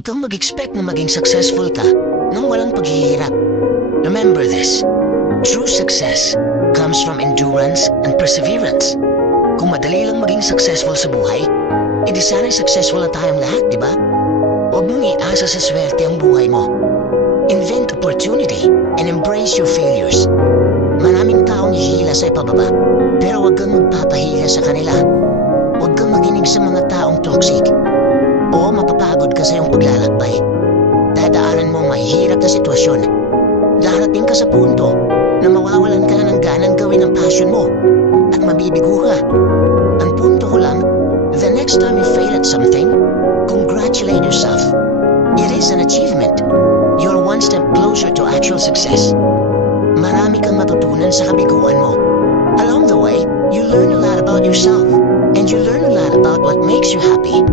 Huwag kang mag-expect na maging successful ka nang walang paghihirap. Remember this, true success comes from endurance and perseverance. Kung madali lang maging successful sa buhay, edi sana'y successful na tayong lahat, di ba? Huwag mong iasa sa swerte ang buhay mo. Invent opportunity and embrace your failures. Maraming taong hihila sa ipababa, pero huwag kang magpapahila sa kanila. Huwag kang makinig sa mga taong toxic ka sa iyong paglalakbay. Dadaanan mo ang na sitwasyon. Darating ka sa punto na mawawalan ka na ng ganang gawin ang passion mo at mabibigo ka. Ang punto ko lang, the next time you fail at something, congratulate yourself. It is an achievement. You're one step closer to actual success. Marami kang matutunan sa kabiguan mo. Along the way, you learn a lot about yourself and you learn a lot about what makes you happy.